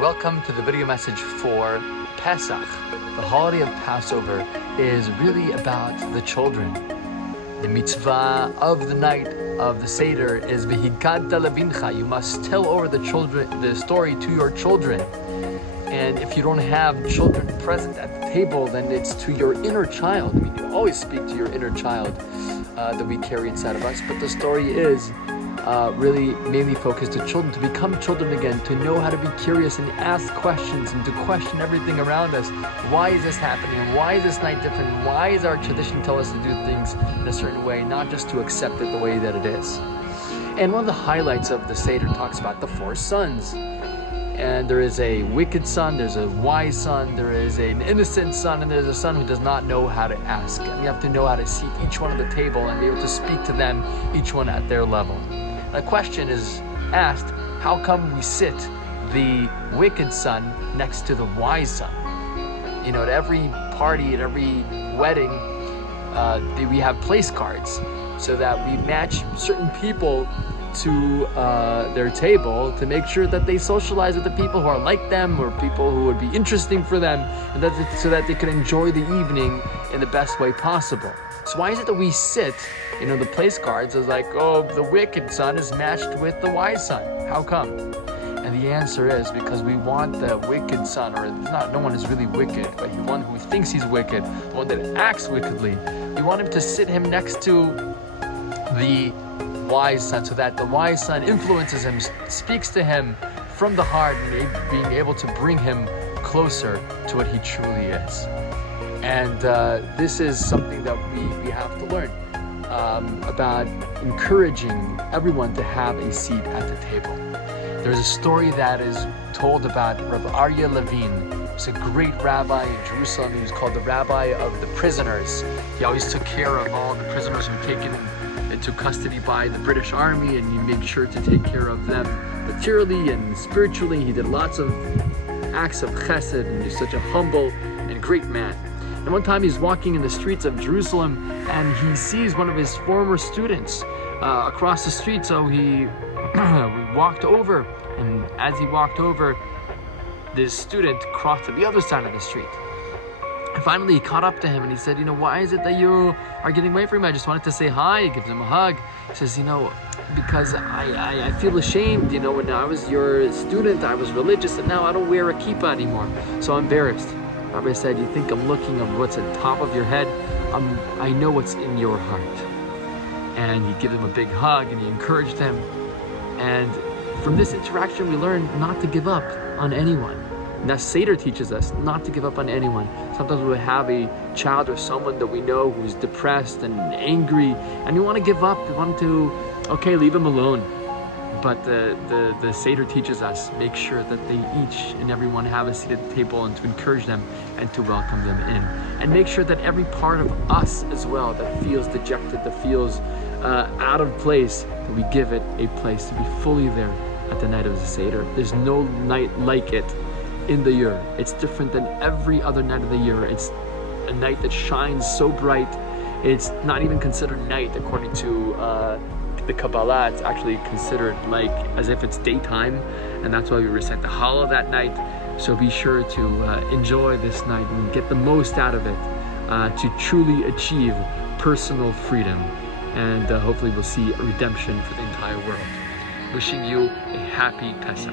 Welcome to the video message for Pesach. The holiday of Passover is really about the children. The mitzvah of the night of the Seder is v'higgadta levincha. You must tell over the story to your children. And if you don't have children present at the table, then it's to your inner child. I mean, you always speak to your inner child that we carry inside of us. But the story is really mainly focused to children, to become children again, to know how to be curious and ask questions and to question everything around us. Why is this happening? Why is this night different? Why does our tradition tell us to do things in a certain way, not just to accept it the way that it is? And one of the highlights of the Seder talks about the 4 sons. And there is a wicked son, there's a wise son, there is an innocent son, and there's a son who does not know how to ask. And you have to know how to seat each one at the table and be able to speak to them, each one at their level. The question is asked, how come we sit the wicked son next to the wise son? You know, at every party, at every wedding, we have place cards so that we match certain people to their table to make sure that they socialize with the people who are like them or people who would be interesting for them, and so that they can enjoy the evening in the best way possible. So why is it that we sit, the place cards is like, oh, the wicked son is matched with the wise son? How come? And the answer is because we want the wicked son, or no one is really wicked, but the one who thinks he's wicked, the one that acts wickedly, we want him to sit him next to the wise son, so that the wise son influences him, speaks to him from the heart, and being able to bring him closer to what he truly is. And this is something that we have to learn about encouraging everyone to have a seat at the table. There's a story that is told about Rav Aryeh Levine. He's a great rabbi in Jerusalem. He was called the rabbi of the prisoners. He always took care of all the prisoners who were taken into custody by the British Army, and he made sure to take care of them materially and spiritually. He did lots of acts of chesed, and he's such a humble and great man. And one time he's walking in the streets of Jerusalem and he sees one of his former students across the street. So he walked over, and as he walked over, this student crossed to the other side of the street. And finally he caught up to him and he said, why is it that you are getting away from me? I just wanted to say hi. He gives him a hug. He says, because I feel ashamed. When I was your student, I was religious, and now I don't wear a kippah anymore. So I'm embarrassed. Rabbi said, you think I'm looking at what's at the top of your head? I know what's in your heart. And he gave him a big hug and he encouraged him. And from this interaction, we learn not to give up on anyone. And that Seder teaches us not to give up on anyone. Sometimes we have a child or someone that we know who's depressed and angry, and we want to give up. We want to, leave him alone. But the Seder teaches us, make sure that they each and every one have a seat at the table, and to encourage them and to welcome them in. And make sure that every part of us as well that feels dejected, that feels out of place, that we give it a place to be fully there at the night of the Seder. There's no night like it in the year. It's different than every other night of the year. It's a night that shines so bright. It's not even considered night according to the Kabbalah. It's actually considered like as if it's daytime, and that's why we recite the Hallel that night. So be sure to enjoy this night and get the most out of it to truly achieve personal freedom, and hopefully we'll see a redemption for the entire world. Wishing you a happy Pesach.